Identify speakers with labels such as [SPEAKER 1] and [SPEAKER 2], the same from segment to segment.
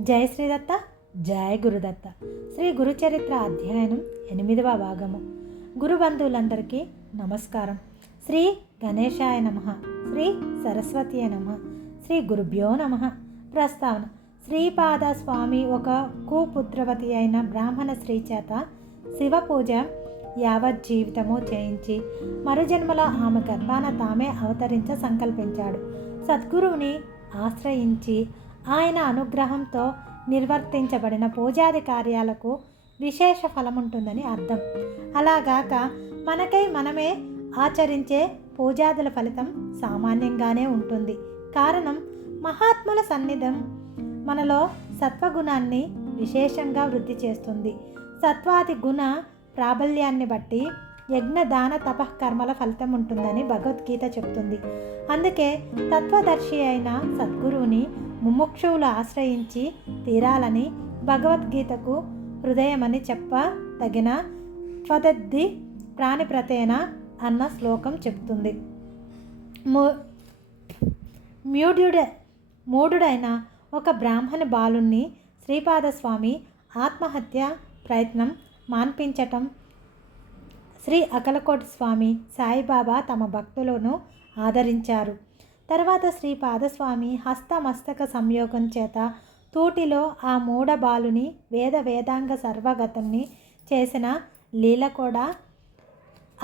[SPEAKER 1] జయ శ్రీదత్త జయ గురుదత్త. శ్రీ గురుచరిత్ర అధ్యయనం ఎనిమిదవ భాగము. గురు బంధువులందరికీ నమస్కారం. శ్రీ గణేశాయ నమ. శ్రీ సరస్వతి నమ. శ్రీ గురుభ్యో నమ. ప్రస్తావన. శ్రీపాద స్వామి ఒక కుపుత్రవతి అయిన బ్రాహ్మణ స్త్రీ చేత శివ పూజ యావత్ జీవితము చేయించి మరుజన్మలో ఆమె గర్భాన తామే అవతరించ సంకల్పించాడు. సద్గురువుని ఆశ్రయించి ఆయన అనుగ్రహంతో నిర్వర్తించబడిన పూజాది కార్యాలకు విశేష ఫలం ఉంటుందని అర్థం. అలాగాక మనకై మనమే ఆచరించే పూజాదుల ఫలితం సామాన్యంగానే ఉంటుంది. కారణం మహాత్ముల సన్నిధం మనలో సత్వగుణాన్ని విశేషంగా వృద్ధి చేస్తుంది. సత్వాది గుణ ప్రాబల్యాన్ని బట్టి యజ్ఞ దాన తపఃకర్మల ఫలితం ఉంటుందని భగవద్గీత చెప్తుంది. అందుకే తత్వదర్శి అయిన సద్గురువుని ముముక్షువులు ఆశ్రయించి తీరాలని భగవద్గీతకు హృదయమని చెప్ప తగిన త్వదద్ది ప్రాణిప్రతేన అన్న శ్లోకం చెప్తుంది మూ మ్యూడ్యుడ మూఢుడైన ఒక బ్రాహ్మణ బాలుణ్ణి శ్రీపాదస్వామి ఆత్మహత్య ప్రయత్నం మాన్పించటం శ్రీ అకలకోటి స్వామి సాయిబాబా తమ భక్తులను ఆదరించారు. తర్వాత శ్రీ పాదస్వామి హస్తమస్తక సంయోగం చేత తూటిలో ఆ మూడబాలుని వేద వేదాంగ సర్వగతంని చేసిన లీల కూడా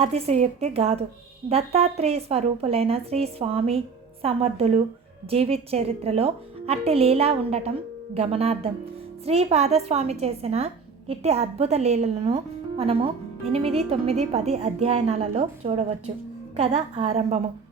[SPEAKER 1] అతిశయోక్తి కాదు. దత్తాత్రేయ స్వరూపులైన శ్రీ స్వామి సమర్థులు జీవిత చరిత్రలో అట్టి లీలా ఉండటం గమనార్థం శ్రీ పాదస్వామి చేసిన ఇట్టి అద్భుత లీలలను మనము ఎనిమిది తొమ్మిది పది అధ్యయనాలలో చూడవచ్చు. కథ ఆరంభము.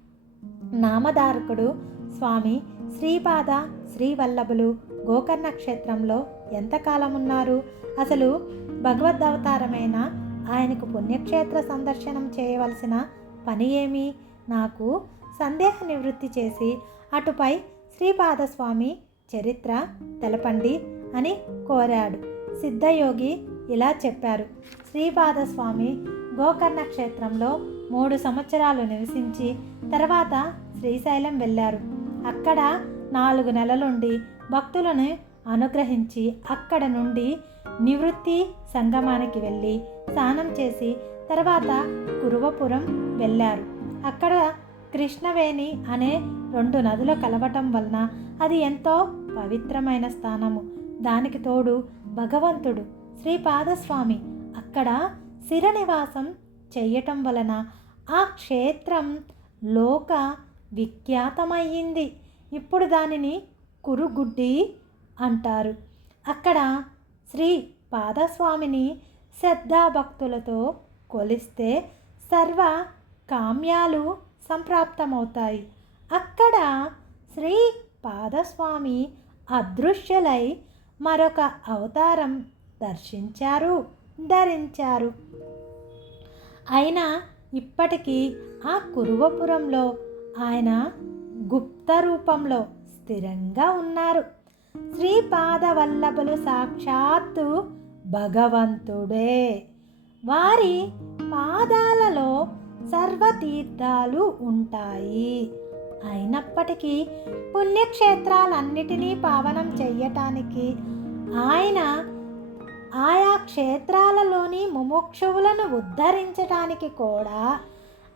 [SPEAKER 1] నామధారకుడు స్వామి శ్రీపాద శ్రీవల్లభులు గోకర్ణ క్షేత్రంలో ఎంతకాలం ఉన్నారు అసలు భగవద్దవతారమైన ఆయనకు పుణ్యక్షేత్ర సందర్శనం చేయవలసిన పని ఏమి? నాకు సందేహ నివృత్తి చేసి అటుపై శ్రీపాదస్వామి చరిత్ర తెలపండి అని కోరాడు. సిద్ధయోగి ఇలా చెప్పారు. శ్రీపాదస్వామి గోకర్ణ క్షేత్రంలో మూడు సంవత్సరాలు నివసించి తర్వాత శ్రీశైలం వెళ్ళారు. అక్కడ నాలుగు నెలలుండి భక్తులను అనుగ్రహించి అక్కడ నుండి నివృత్తి సంగమానికి వెళ్ళి స్నానం చేసి తర్వాత కురువపురం వెళ్ళారు. అక్కడ కృష్ణవేణి అనే రెండు నదులు కలవటం వలన అది ఎంతో పవిత్రమైన స్థానము. దానికి తోడు భగవంతుడు శ్రీపాదస్వామి అక్కడ శిరనివాసం చేయటం వలన ఆ క్షేత్రం లోక విఖ్యాతమయ్యింది. ఇప్పుడు దానిని కురుగుడ్డి అంటారు. అక్కడ శ్రీ పాదస్వామిని శ్రద్ధాభక్తులతో కొలిస్తే సర్వ కామ్యాలు సంప్రాప్తమవుతాయి. అక్కడ శ్రీ పాదస్వామి అదృశ్యులై మరొక అవతారం దర్శించారు ధరించారు. అయినా ఇప్పటికీ ఆ కురువపురంలో ఆయన గుప్త రూపంలో స్థిరంగా ఉన్నారు. శ్రీపాదవల్లభులు సాక్షాత్తు భగవంతుడే. వారి పాదాలలో సర్వతీర్థాలు ఉంటాయి. అయినప్పటికీ పుణ్యక్షేత్రాలన్నిటినీ పావనం చెయ్యటానికి ఆయన ఆయా క్షేత్రాలలోని ముముక్షువులను ఉద్ధరించటానికి కూడా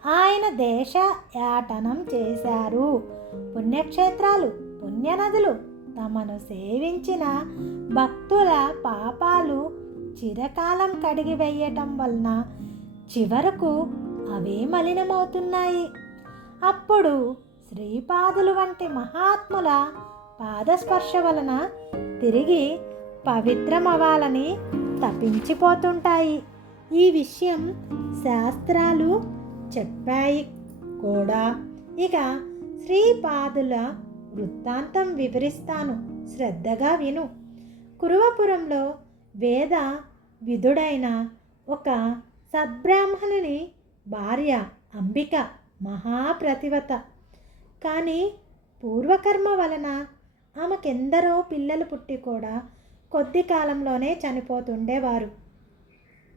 [SPEAKER 1] ఆయన దేశ యాటనం చేశారు. పుణ్యక్షేత్రాలు పుణ్యనదులు తమను సేవించిన భక్తుల పాపాలు చిరకాలం కడిగి వేయటం వలన చివరకు అవే మలినమవుతున్నాయి. అప్పుడు శ్రీపాదులు వంటి మహాత్ముల పాదస్పర్శ వలన తిరిగి పవిత్రమవ్వాలని తపించిపోతుంటాయి. ఈ విషయం శాస్త్రాలు చెప్పాయి కూడా. ఇక శ్రీపాదుల వృత్తాంతం వివరిస్తాను. శ్రద్ధగా విను. కురువపురంలో వేద విధుడైన ఒక సద్బ్రాహ్మణుని భార్య అంబిక మహాప్రతివత. కానీ పూర్వకర్మ వలన ఆమెకెందరో పిల్లలు పుట్టి కూడా కొద్ది కాలంలోనే చనిపోతుండేవారు.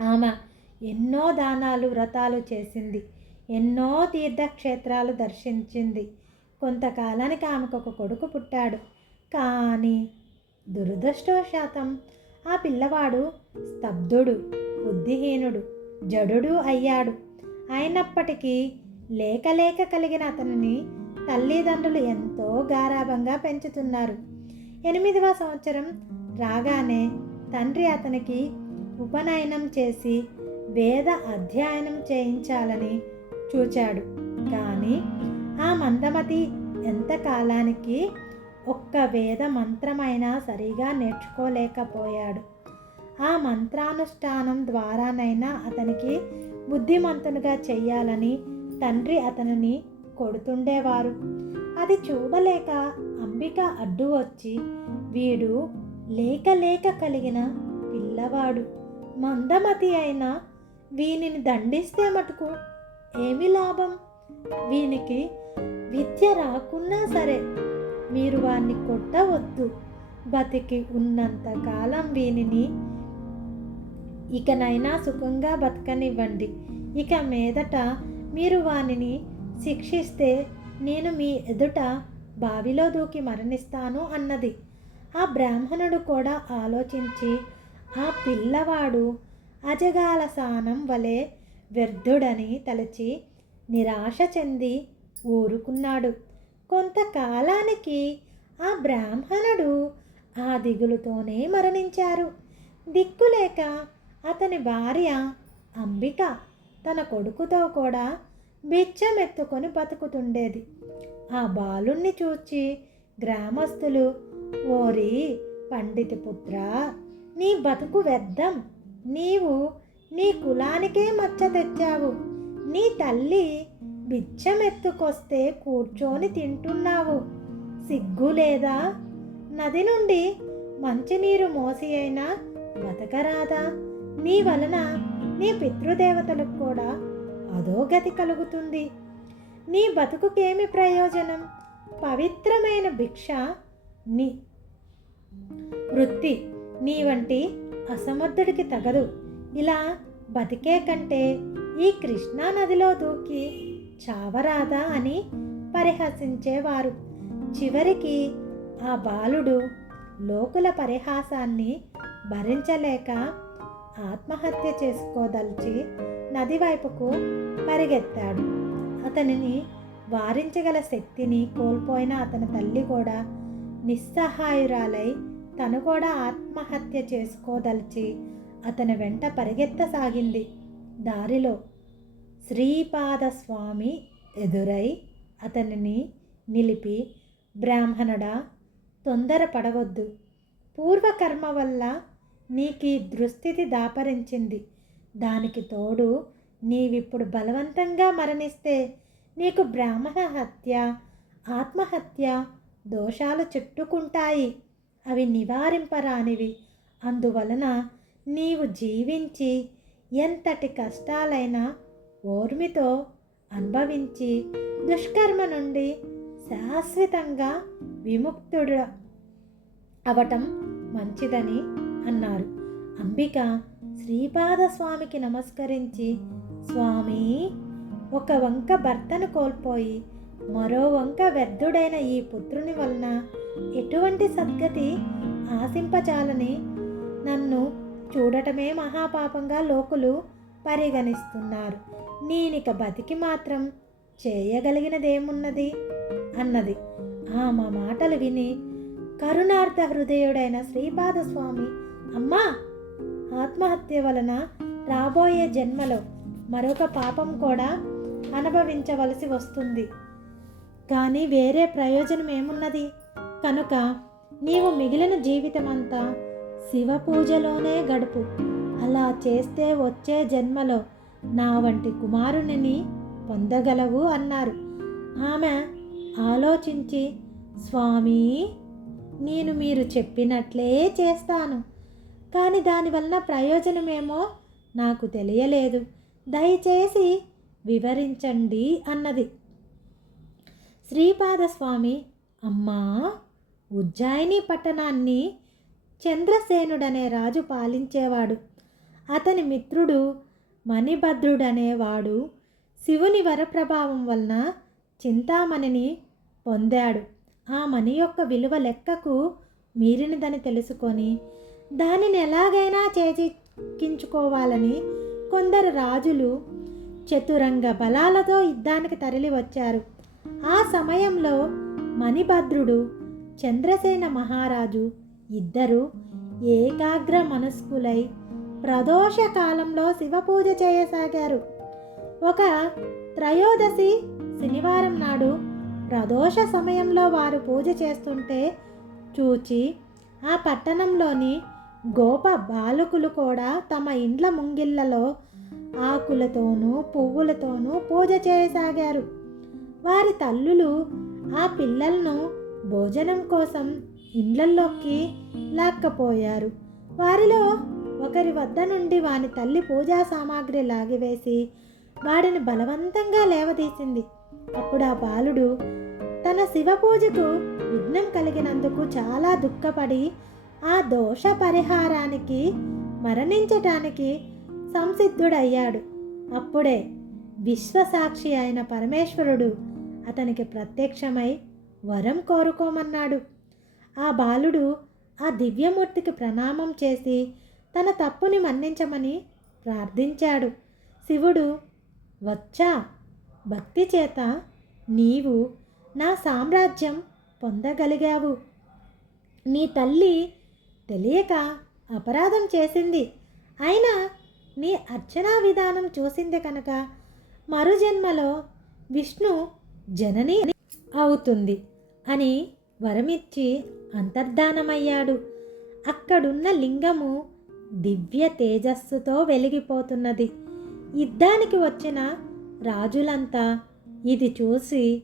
[SPEAKER 1] ఆమె ఎన్నో దానాలు వ్రతాలు చేసింది. ఎన్నో తీర్థక్షేత్రాలు దర్శించింది. కొంతకాలానికి ఆమెకు ఒక కొడుకు పుట్టాడు. కానీ దురదృష్టవశాతం ఆ పిల్లవాడు స్తబ్దుడు బుద్ధిహీనుడు జడుడు అయ్యాడు. అయినప్పటికీ లేక లేక కలిగిన అతనిని తల్లిదండ్రులు ఎంతో గారాభంగా పెంచుతున్నారు. ఎనిమిదవ సంవత్సరం రాగానే తండ్రి అతనికి ఉపనయనం చేసి వేద అధ్యయనం చేయించాలని చూచాడు. కానీ ఆ మందమతి ఎంతకాలానికి ఒక్క వేద మంత్రమైనా సరిగా నేర్చుకోలేకపోయాడు. ఆ మంత్రానుష్ఠానం ద్వారానైనా అతనికి బుద్ధిమంతునిగా చెయ్యాలని తండ్రి అతనిని కొడుతుండేవారు. అది చూడలేక అంబిక అడ్డు వచ్చి వీడు లేక లేక కలిగిన పిల్లవాడు మందమతి అయిన వీనిని దండిస్తే మటుకు ఏమి లాభం? వీనికి విద్య రాకున్నా సరే మీరు వాణ్ణి కొట్టవద్దు. బతికి ఉన్నంత కాలం వీనిని ఇకనైనా సుఖంగా బతకనివ్వండి. ఇక మీదట మీరు వానిని శిక్షిస్తే నేను మీ ఎదుట బావిలో దూకి మరణిస్తాను అన్నది. ఆ బ్రాహ్మణుడు కూడా ఆలోచించి ఆ పిల్లవాడు అజగాల సానం వలె వ్యర్థుడని తలచి నిరాశ చెంది ఊరుకున్నాడు. కొంతకాలానికి ఆ బ్రాహ్మణుడు ఆ దిగులుతోనే మరణించారు. దిక్కులేక అతని భార్య అంబిక తన కొడుకుతో కూడా బిచ్చమెత్తుకొని బతుకుతుండేది. ఆ బాలుణ్ణి చూచి గ్రామస్తులు ఓరి పండిత పుత్ర నీ బతుకు వ్యర్థం. నీవు నీ కులానికే మచ్చ తెచ్చావు. నీ తల్లి బిచ్చమెత్తుకొస్తే కూర్చొని తింటున్నావు. సిగ్గు లేదా? నది నుండి మంచినీరు మోసి అయినా బతకరాదా? నీ వలన నీ పితృదేవతలకు కూడా అదో గతి కలుగుతుంది. నీ బతుకుకేమి ప్రయోజనం? పవిత్రమైన భిక్ష నీ. వృత్తి నీ వంటి అసమర్థుడికి తగదు. ఇలా బతికే కంటే ఈ కృష్ణా నదిలో దూకి చావరాదా అని పరిహసించేవారు. చివరికి ఆ బాలుడు లోకుల పరిహాసాన్ని భరించలేక ఆత్మహత్య చేసుకోదలిచి నది వైపుకు పరిగెత్తాడు. అతనిని వారించగల శక్తిని కోల్పోయిన అతని తల్లి కూడా నిస్సహాయురాలై తను కూడా ఆత్మహత్య చేసుకోదలిచి అతని వెంట పరిగెత్తసాగింది. దారిలో శ్రీపాదస్వామి ఎదురై అతనిని నిలిపి బ్రాహ్మణుడా తొందరపడవద్దు. పూర్వకర్మ వల్ల నీకు ఈ దుస్థితి దాపరించింది. దానికి తోడు నీవిప్పుడు బలవంతంగా మరణిస్తే నీకు బ్రాహ్మణ హత్య ఆత్మహత్య దోషాలు చుట్టుకుంటాయి. అవి నివారింపరానివి. అందువలన నీవు జీవించి ఎంతటి కష్టాలైనా ఓర్మితో అనుభవించి దుష్కర్మ నుండి శాశ్వతంగా విముక్తుడు అవటం మంచిదని అన్నారు. అంబిక శ్రీపాదస్వామికి నమస్కరించి స్వామి ఒక వంక భర్తను కోల్పోయి మరో వంక వ్యర్థుడైన ఈ పుత్రుని వలన ఎటువంటి సద్గతి ఆశింపచాలని నన్ను చూడటమే మహాపాపంగా లోకులు పరిగణిస్తున్నారు. నేనిక బతికి మాత్రం చేయగలిగినదేమున్నది? అన్నది. ఆమె మాటలు విని కరుణార్థ హృదయుడైన శ్రీపాదస్వామి అమ్మా! ఆత్మహత్య వలన రాబోయే జన్మలో మరొక పాపం కూడా అనుభవించవలసి వస్తుంది. కానీ వేరే ప్రయోజనం ఏమున్నది? కనుక నీవు మిగిలిన జీవితమంతా శివ పూజలోనే గడుపు. అలా చేస్తే వచ్చే జన్మలో నా వంటి కుమారునిని పొందగలవు అన్నారు. ఆమె ఆలోచించి స్వామి నేను మీరు చెప్పినట్లే చేస్తాను. కానీ దానివల్ల ప్రయోజనమేమో నాకు తెలియలేదు. దయచేసి వివరించండి అన్నది. శ్రీపాదస్వామి అమ్మా ఉజ్జాయిని పట్టణాన్ని చంద్రసేనుడనే రాజు పాలించేవాడు. అతని మిత్రుడు మణిభద్రుడనేవాడు. శివుని వరప్రభావం వలన చింతామణిని పొందాడు. ఆ మణి యొక్క విలువ లెక్కకు మీరినదని తెలుసుకొని దానిని ఎలాగైనా చేజిక్కించుకోవాలని కొందరు రాజులు చతురంగ బలాలతో యుద్ధానికి తరలి వచ్చారు ఆ సమయంలో మణిభద్రుడు చంద్రసేన మహారాజు ఇద్దరు ఏకాగ్ర మనస్కులై ప్రదోష కాలంలో శివపూజ చేయసాగారు. ఒక త్రయోదశి శనివారం నాడు ప్రదోష సమయంలో వారు పూజ చేస్తుంటే చూచి ఆ పట్టణంలోని గోప బాలకులు కూడా తమ ఇండ్ల ముంగిళ్ళలో ఆకులతోనూ పువ్వులతోనూ పూజ చేయసాగారు. వారి తల్లులు ఆ పిల్లలను భోజనం కోసం ఇండ్లల్లోకి లాక్కపోయారు. వారిలో ఒకరి వద్ద నుండి వాని తల్లి పూజా సామాగ్రి లాగివేసి వాడిని బలవంతంగా లేవదీసింది. అప్పుడు ఆ బాలుడు తన శివ పూజకు విఘ్నం కలిగినందుకు చాలా దుఃఖపడి ఆ దోష పరిహారానికి మరణించటానికి సంసిద్ధుడయ్యాడు. అప్పుడే విశ్వసాక్షి అయిన పరమేశ్వరుడు అతనికి ప్రత్యక్షమై వరం కోరుకోమన్నాడు. ఆ బాలుడు ఆ దివ్యమూర్తికి ప్రణామం చేసి తన తప్పుని మన్నించమని ప్రార్థించాడు. శివుడు వచ్చా భక్తి చేత నీవు నా సామ్రాజ్యం పొందగలిగావు. నీ తల్లి తెలియక అపరాధం చేసింది. అయినా నీ అర్చనా విధానం చూసింది కనుక మరుజన్మలో విష్ణు జనని అవుతుంది అని వరమిచ్చి అంతర్ధానమయ్యాడు. అక్కడున్న లింగము దివ్య తేజస్సుతో వెలిగిపోతున్నది. యుద్ధానికి వచ్చిన రాజులంతా ఇది చూసి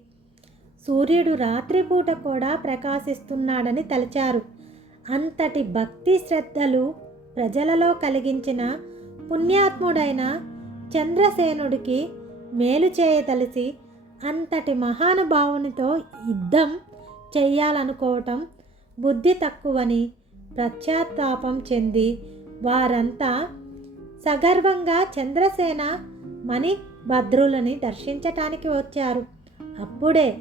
[SPEAKER 1] సూర్యుడు రాత్రిపూట కూడా ప్రకాశిస్తున్నాడని తలచారు. అంతటి భక్తి శ్రద్ధలు ప్రజలలో కలిగించిన పుణ్యాత్ముడైన చంద్రసేనుడికి మేలు చేయతలిసి అంతటి మహానుభావునితో యుద్ధం చెయ్యాలనుకోవటం బుద్ధి తక్కువని పశ్చాత్తాపం చెంది వారంతా సగర్వంగా చంద్రసేన మణి భద్రులని దర్శించటానికి వచ్చారు. అప్పుడే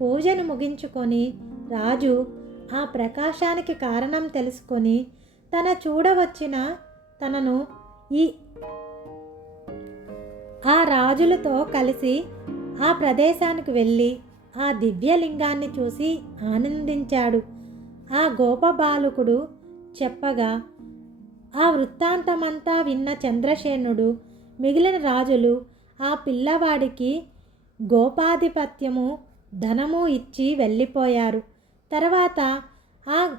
[SPEAKER 1] పూజను ముగించుకొని రాజు ఆ ప్రకాశానికి కారణం తెలుసుకొని తన చూడవచ్చిన తనను ఈ ఆ రాజులతో కలిసి ఆ ప్రదేశానికి వెళ్ళి ఆ దివ్యలింగాన్ని చూసి ఆనందించాడు. ఆ గోపబాలకుడు చెప్పగా ఆ వృత్తాంతమంతా విన్న చంద్రసేనుడు మిగిలిన రాజులు ఆ పిల్లవాడికి గోపాధిపత్యము ధనము ఇచ్చి వెళ్ళిపోయారు. తర్వాత ఆ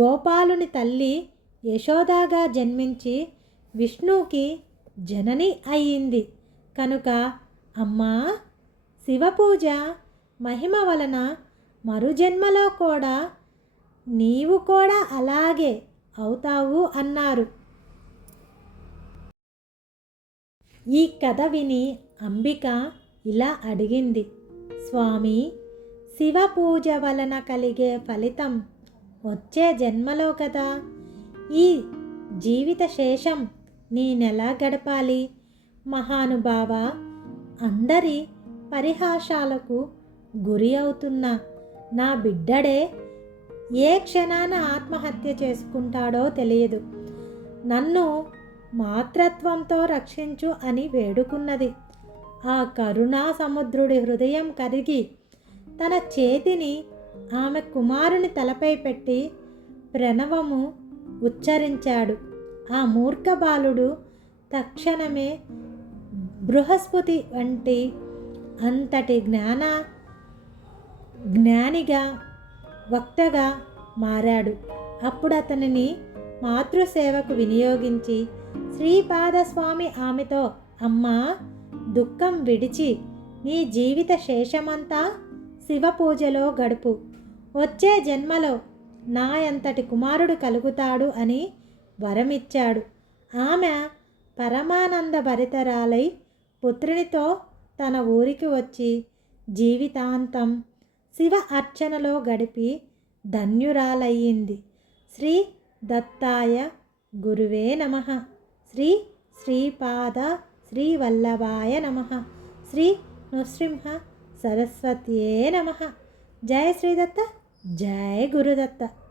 [SPEAKER 1] గోపాలుని తల్లి యశోదాగా జన్మించి విష్ణువుకి జనని అయ్యింది కనుక అమ్మా శివపూజ మహిమ వలన మరుజన్మలో కూడా నీవు కూడా అలాగే అవుతావు అన్నారు. ఈ కథ విని అంబిక ఇలా అడిగింది. స్వామి శివ పూజ వలన కలిగే ఫలితం వచ్చే జన్మలో కదా? ఈ జీవిత శేషం నేనెలా గడపాలి? మహానుభావ అందరి పరిహాసాలకు గురి అవుతున్న నా బిడ్డడే ఏ క్షణాన ఆత్మహత్య చేసుకుంటాడో తెలియదు. నన్ను మాతృత్వంతో రక్షించు అని వేడుకున్నది. ఆ కరుణా సముద్రుడి హృదయం కరిగి తన చేతిని ఆమె కుమారుని తలపై పెట్టి ప్రణవము ఉచ్చరించాడు. ఆ మూర్ఖ బాలుడు తక్షణమే బృహస్పతి వంటి అంతటి జ్ఞాన జ్ఞానిగా వక్తగా మారాడు. అప్పుడు అతనిని మాతృసేవకు వినియోగించి శ్రీపాదస్వామి ఆమెతో అమ్మా దుఃఖం విడిచి నీ జీవిత శేషమంతా శివ పూజలో గడుపు. వచ్చే జన్మలో నా ఎంతటి కుమారుడు కలుగుతాడు అని వరమిచ్చాడు. ఆమె పరమానంద భరితరాలై పుత్రునితో తన ఊరికి వచ్చి జీవితాంతం శివ అర్చనలో గడిపి ధన్యురాలయ్యింది. శ్రీ దత్తాయ గురువే నమ. శ్రీ శ్రీపాద శ్రీవల్లభాయ నమ. శ్రీ నృసింహ సరస్వత్యే నమ. జయ శ్రీదత్త జయ గురుదత్త.